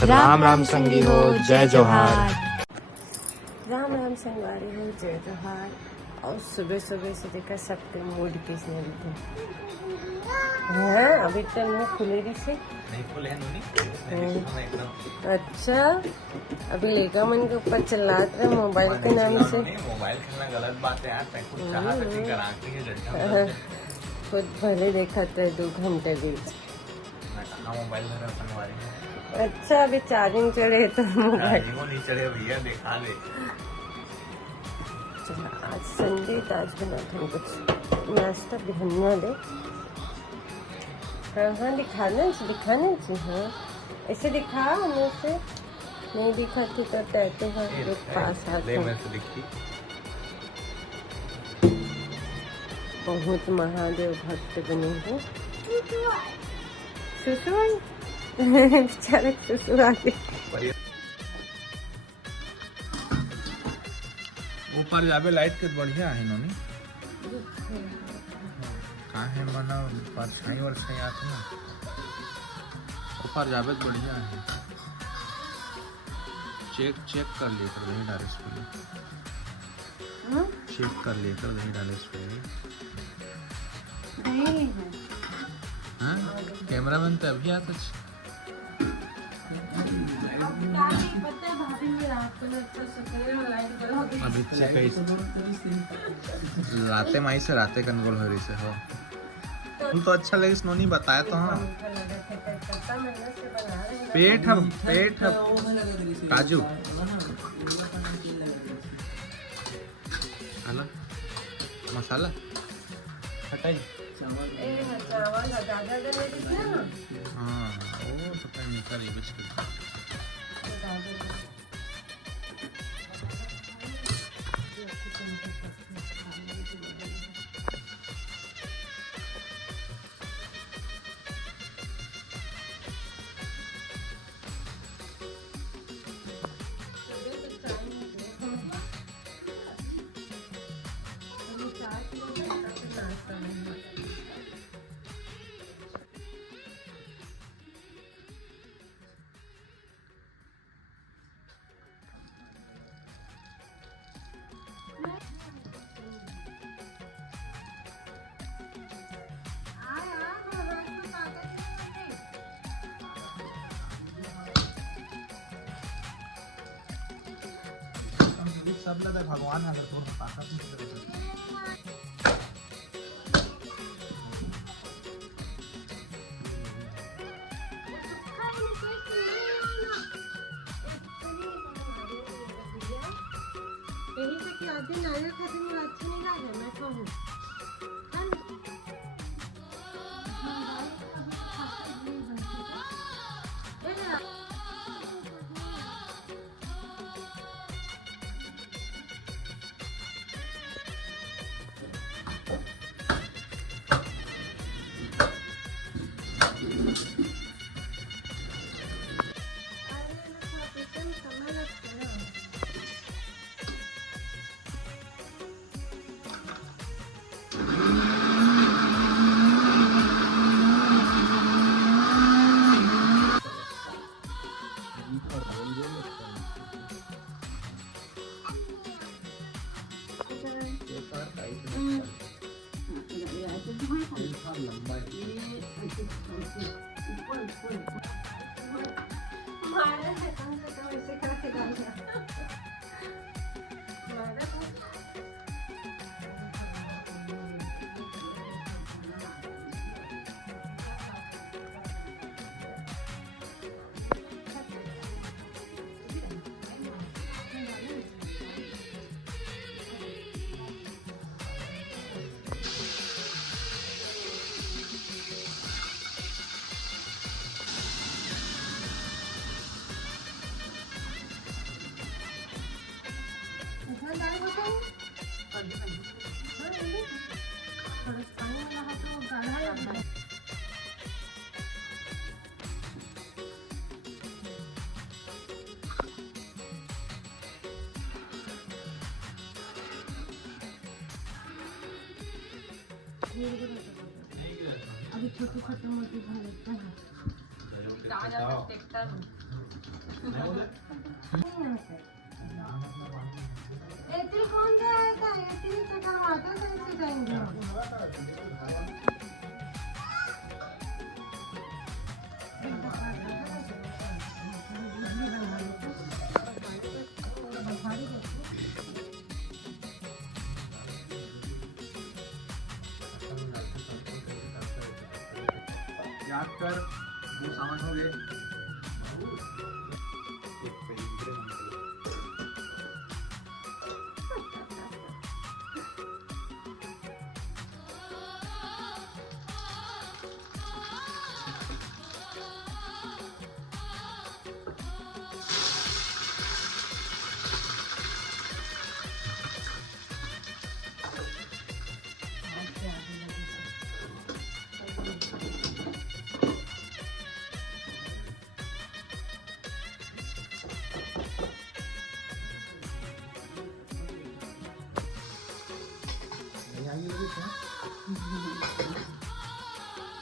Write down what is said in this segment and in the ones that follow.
राम राम संगी हो, जय जोहार। राम राम संगवारी हो, जय जोहार। और सुबह सुबह से देखा सबके मूड किसने दी हाँ, अभी तक मुँह खुले रही से नहीं खुले एकदम। अच्छा, अभी लेगा मन के ऊपर चिल्लाते रहे मोबाइल के नाम से। मोबाइल खेलना गलत बात है यार, कुछ कहा था कि कराची के जड्डा खुद भले देखा थे 2 घंटे बीच। मैं कहा मोबाइल धरा संगवारी में। अच्छा, अभी चार्जिंग चढ़े तो मोबाइल नहीं चढ़े भैया, दिखा दे। चला आज संडे, आज बनाते हैं कुछ नाश्ता भिन्ना दे। हाँ दिखाना चाहिए। हाँ ऐसे दिखा मुँह से, नहीं दिखाती तो तैते हैं पास आते हैं। बहुत महादेव भक्त बने हैं। सुसु आई बेचारे, सुसु आ गए। ऊपर जाबे लाइट के बढ़िया है नोनी, कहाँ है मना परछाई वरछाई आती ना, ऊपर जाबे बढ़िया है। चेक कर लिए कर नहीं डाले इस पे, चेक कर लिए कर नहीं डाले इस पे। हाँ कैमरा मैन तो अभी आता अभी राते माई से राते कनगोल हो रही से हो तुम तो अच्छा लगे स्नोनी बताया तो। हाँ पेट काजू मसाला हटाई। हाँ वो तो कहीं निकल ही बिस्किट। सब लगा भगवान अगर थोड़ा ताकत नहीं आधे नारियल खाते मुझे अच्छा नहीं लगा, मैं कहूँ अभी छोटे छोटे मोटे घर लगता है। एतिल कौन जाया था? एतिल तो करवाता था इसी टाइम पे। याद कर वो सामान हो गए।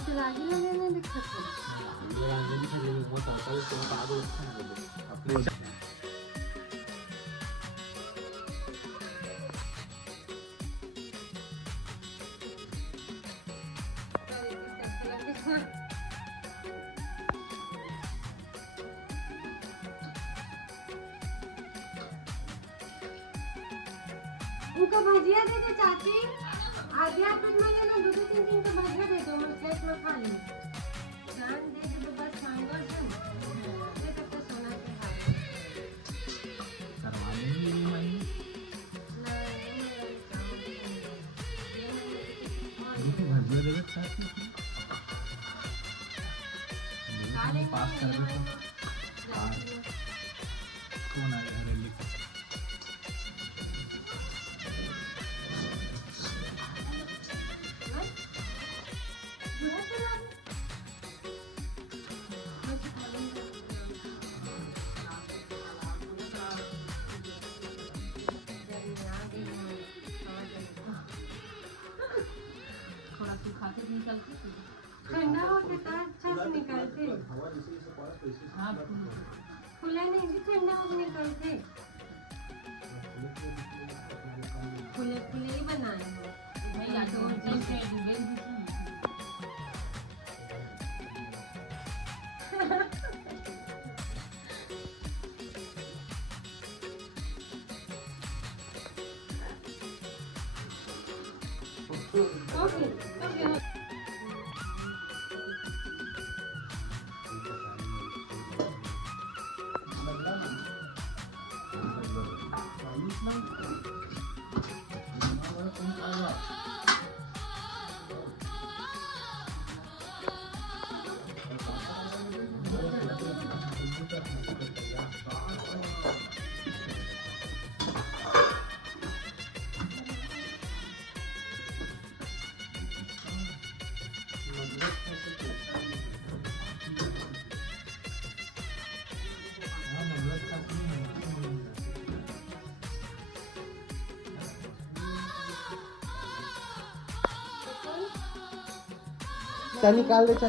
तो रागी लगे नहीं दिख सकते। उनको भजिया दे दो चाची। आधे आप में लेना, दो दो तीन तीन तो भजिया दे दो, मैं प्लेट में खा लूँ। जान दे दो बस मांगो सुन। ये तब तो सोना के हाथ। करवा लेंगे ये महीने। इनको भजिया दे दो चाची। पास कर दो। कौन आ गया रेली का? ठंडा होते तो अच्छा से निकलते। खुले नहीं भी ठंडा हो निकलते। खुले खुले ही बनाए हो। Okay okay. चल निकाल दे चल।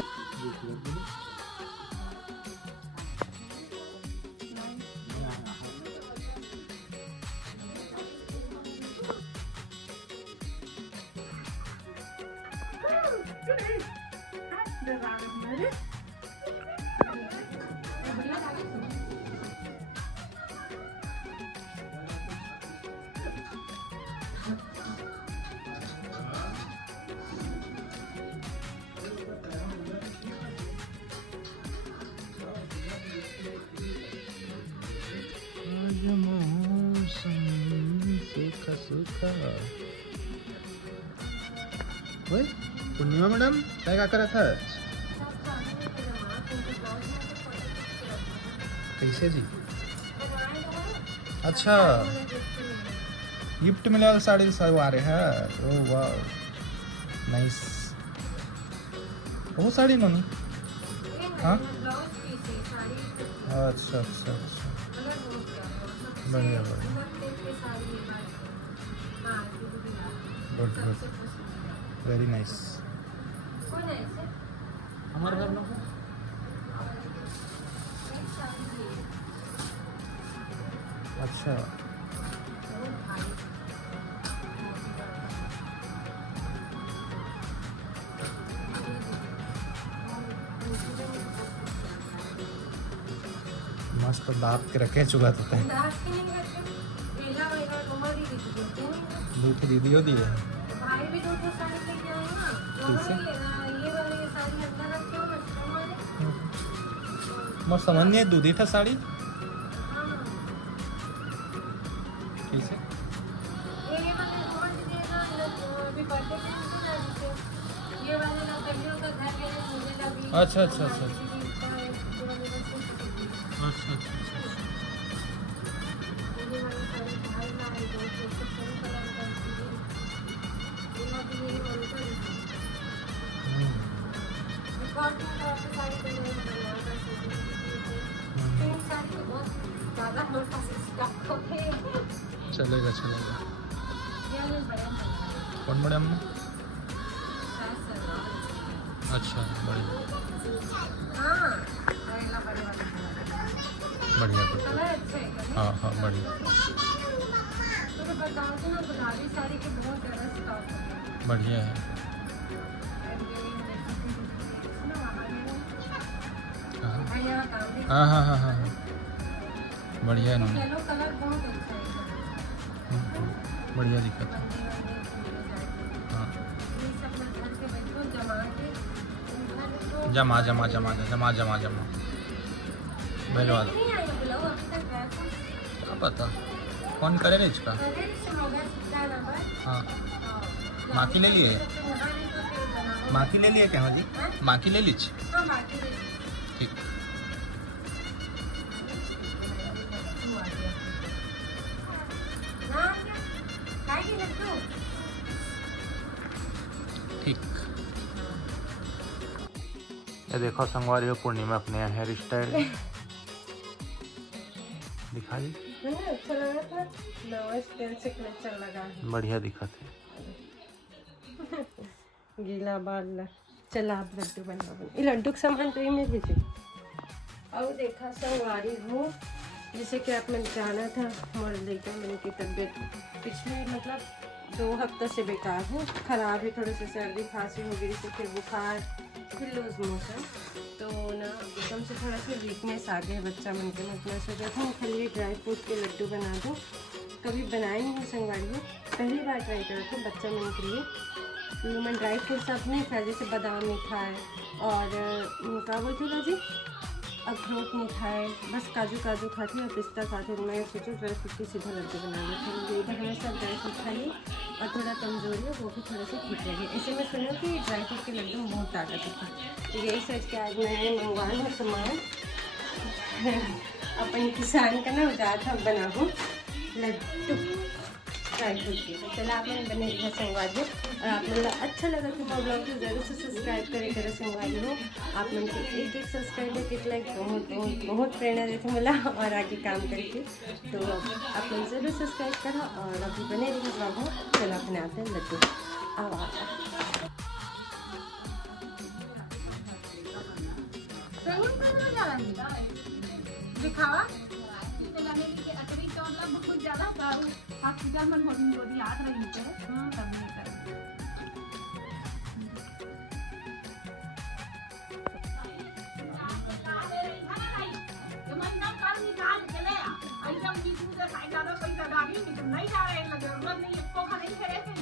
ओए पूर्णिमा मैडम काय करत आहात? कैसे जी? अच्छा गिफ्ट मिले वाला साड़ी सलवा रहे हैं। ओह वाह नाइस। वो साड़ी नोनी? हाँ अच्छा अच्छा अच्छा बढ़िया बढ़िया गुड गुड वेरी नाइस। कौन है ऐसे? हमारे घर में अच्छा मस्त दाब के रखे चुका तो दूठी दीदी हो दिए भाई भी दो साड़ी लेके आए ना, कैसे? ये वाले साड़ी अंदर रखे हो ना, मोर समझ नहीं दूधी था साड़ी हाँ, कैसे ये वाले घुमट देना, अभी बर्थडे के दिन ना जिसे, ये वाले ना कहियो का घर गए मुझे लगी। अच्छा अच्छा अच्छा अच्छा अच्छा ये वाले साड़ी भाई ना है जो सब कलर का ये वाली ये वाली का रिकॉर्ड में आपको साड़ी दे रहे हैं बनवाना पिंक साड़ी तो बहुत ज़्यादा हमारे पास स्टॉक हो गए। चलेगा चलेगा ये वाले बड़े कौन बड़े हमने साइज से अच्छा बढ़िया हाँ पहला बड़े वाले बढ़िया कलर अच्छे हैं हाँ हाँ बढ़िया तो बताओ तो ना गुलाबी साड़ी के बहुत ज़्यादा स्टॉक हो गया। बढ़िया है हाँ हाँ हाँ हाँ हाँ बढ़िया है इन्होंने येलो कलर बहुत अच्छा है बढ़िया दिक्कत है हाँ ये सब मैं घर के बच्चों जमा के जमा जमा जमा जमा जमा जमा पहले वाला नहीं आया बुलाओ अभी तक गया था क्या पता कौन करे रे इसका अरे होगा सीधा नंबर हाँ माखी ले लिए माखी ले लिए क्या जी माखी ले लीच हाँ बाकी ठीक ठीक ये देखो संगवारी हो पूर्णिमा अपने हेयर स्टाइल दिखाई अच्छा लगा था नवा स्टाइल से क्लचर लगा बढ़िया दिखा थे गीला बाल चला आप लड्डू बनाओ ये लड्डू का सामान तो ही मिल लीजिए और देखा संगवारी हूँ जैसे कि आप मैंने जाना था मोर लेकर मैंने की तबीयत पिछले मतलब 2 हफ्तों से बेकार है ख़राब है थोड़ी सी सर्दी खांसी हो गई से फिर बुखार फिर लूज मोशन तो ना एकदम से थोड़ा सा वीकनेस आ गया बच्चा मन के मैं सोचा था खाली ड्राई फ्रूट के लड्डू बना दूँ कभी बनाए नहीं हूँ संगवारी में पहली बार ट्राई करा था बच्चा मन के लिए तो मैं ड्राई फ्रूट सब नहीं खाया जैसे बादाम नहीं खाए और क्या बोलती हूँ जी अखरोट नहीं खाए बस काजू खाती और पिस्ता खाते तो मैं सोचा ड्राई फ्रूट की सीधा लड्डू बना लिया फिर इधर हमेशा ड्राई फ्रूट खाइए और थोड़ा कमजोरी है वो भी थोड़ा सा ठीक लगे ऐसे में सुना कि ड्राई फ्रूट के लड्डू में बहुत ताकत होती है तो यही सोच के आज मैंने मंगवाना है सामान अपन किसान का ना ज़्यादा बनाऊँ लड्डू ड्राई फ्रूट की तो चला आप मैंने बने दिया संगवारी और आप लोग अच्छा लगा तो ब्लॉग को ज़रूर से सब्सक्राइब करें संगवारी हो आप लोग को एक सब्सक्राइबर के लाइक बहुत प्रेरणा देते मिला और आगे काम करके तो आप लोग ज़रूर सब्सक्राइब करो और अभी बने रहिए ब्लॉग हो चलो अपने आते हैं लड्डू दिखावा बहुत ज़्यादा हॉस्पिटल में गोदी याद रही है तब नहीं कर नहीं जा रहे हैं जरूरत नहीं इसको नहीं करे थे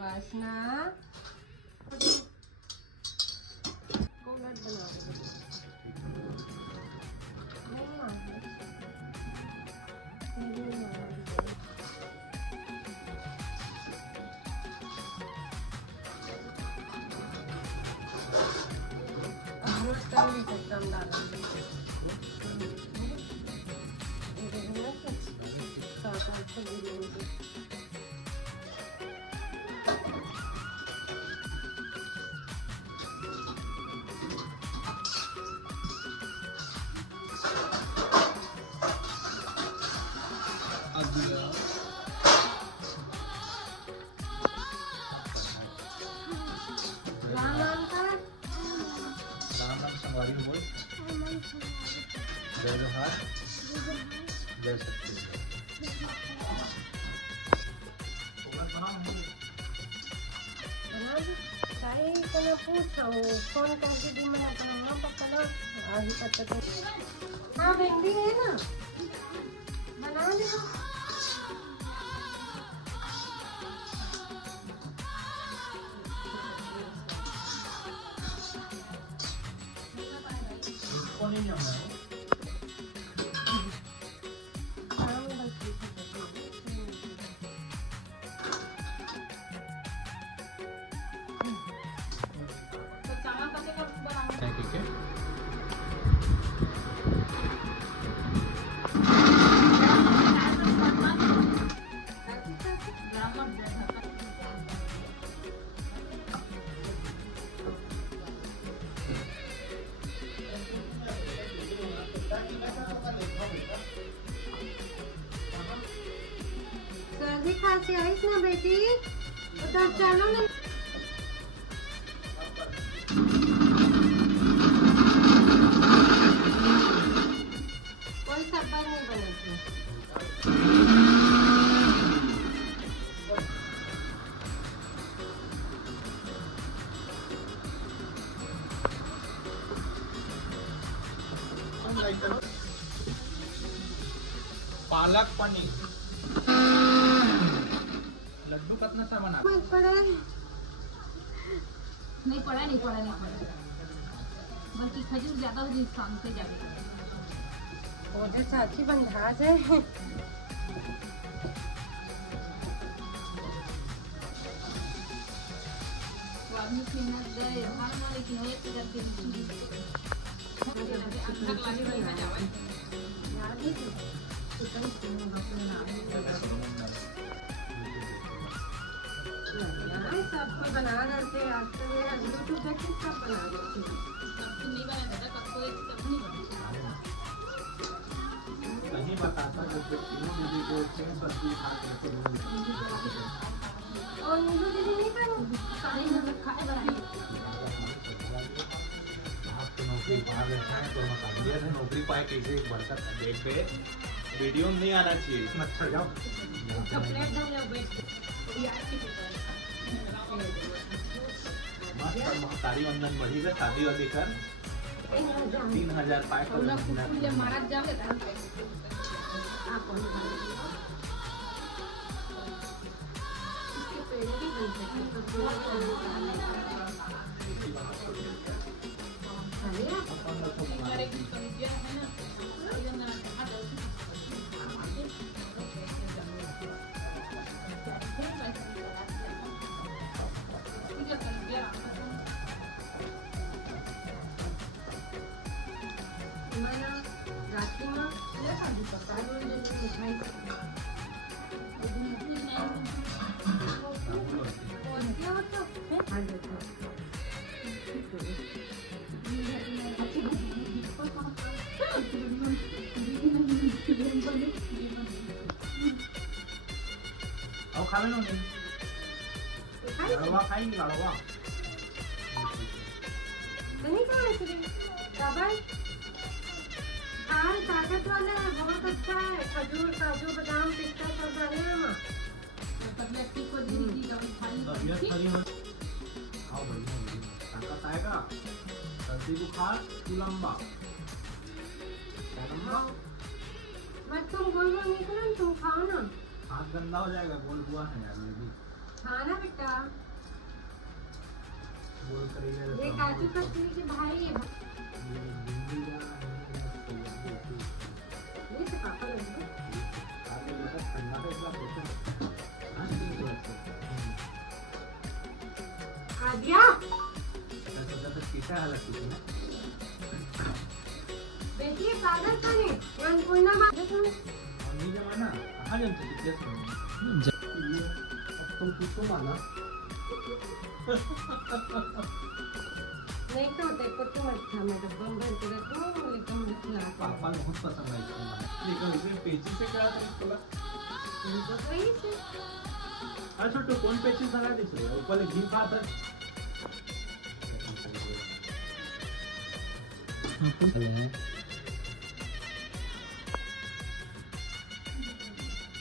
वासना कोलट बना कम डाला। राम राम का राम राम संगवारी बोल। जय जोहार, जय शक्ति। ताई कने पूछो फोन करके दी मैं अपना नाम पकड़ा आही पता तो। हाँ भिंडी है ना, बना दे। ठीक है। सर्दी खांसी आई ना बेटी, तो तब चलो ना। कोई सब्जी नहीं बनेगी। पालक पनीर लड्डू कितना सा बना? मत पड़ा है। नहीं पड़ा बल्कि खजूर ज्यादा हो शाम से ज्यादा। मुझे चाची बंधा है। आदमी पीना गए हर ना लेकिन एक करके सबको बना करके आज तो मेरा यूट्यूब पे सब बना देते हैं। नहीं बना दादा कब एक सब नहीं बना। नहीं बताता जब तीनों दीदी को सेम सब्जी खा के और नीलू दीदी नहीं खाओ सारी मतलब खाए बना आपको नौकरी पा बैठा है तो मसाले से नौकरी पाए कैसे एक बर्तन देख पे वीडियो में नहीं आना चाहिए। मत जाओ प्लेट डाल लो बैठ के यार की मस्त महतारी वंदन बढ़ी है शादी वादी कर 3000 पाए कर फूले महाराज जावे आप कौन इसके पेड़ भी बन सकते हैं। हमारे की कमिटियां है ना इधर ना कहा दो रात्रि में अब खा लो नहीं लाड़वा खाएंगे लाड़वा नहीं खाए दवाई खाए ताकत वाला है बहुत अच्छा है खजूर काजू बादाम पिस्ता सब डाले हैं माँ तबीयत ठीक हो जाएगी जब खाली तबीयत खरी हो आओ बढ़िया ताकत आएगा सर्दी बुखार लंबा मत तुम गोल गोल नहीं करो तुम खाओ ना हाथ गंदा हो जाएगा गोल हुआ है यार ये भी खाना बेटा गोल करेंगे ये काजू कतली के भाई है ये तो पापा लगे आ गया कैसा हालत थी ना सागर खाने आणि कोयना माझे तुम्ही मी जमाना कहाँ जमते विद्यास तुम किसको माना नहीं खाते कुछ मत खा मैं डब्बा में भर के रखती हूँ लेकिन मुझे खिला पापा को बहुत पसंद है इसको लेकिन इसमें पेची से क्या था इसको तुमको वही से अरे छोटू कौन पेची लगा दी सो ऊपर घी खात है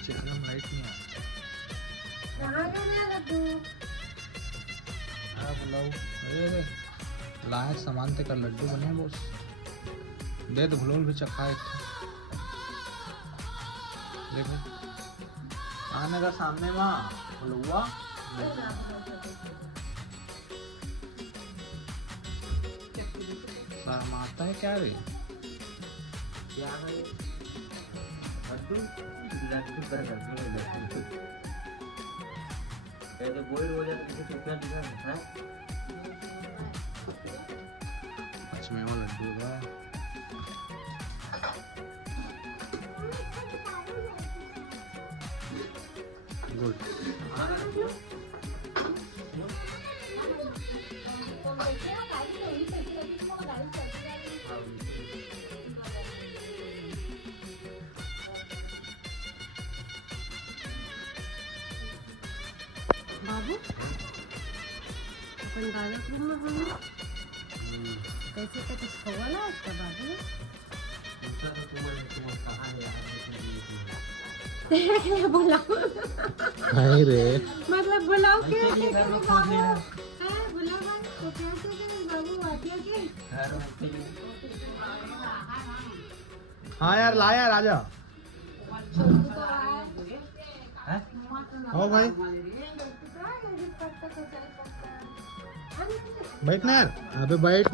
चैनल में लाइट नहीं आ कहाँ गया लड्डू रहा बुलाओ अरे लायक सामान ते का लड्डू बने बॉस दे तो भुलोल भी चखा एक देखो आने का सामने माँ हलवा मारता है क्या रे क्या है लड्डू लड्डू कर लड्डू तो बोल हो जाता है कितना दिखा है में वो लड्डू का गुड बाबू अपन दादा रूम में हम कैसे का कुछ खवाला उसका बाबू बुलाओ नहीं रे मतलब बुलाओ के बाबू है बुलाओ भाई तो कैसे के बाबू आते के हाँ यार ला यार आजा छोटू तो आए हैं हो भाई बैठना यार अबे बैठ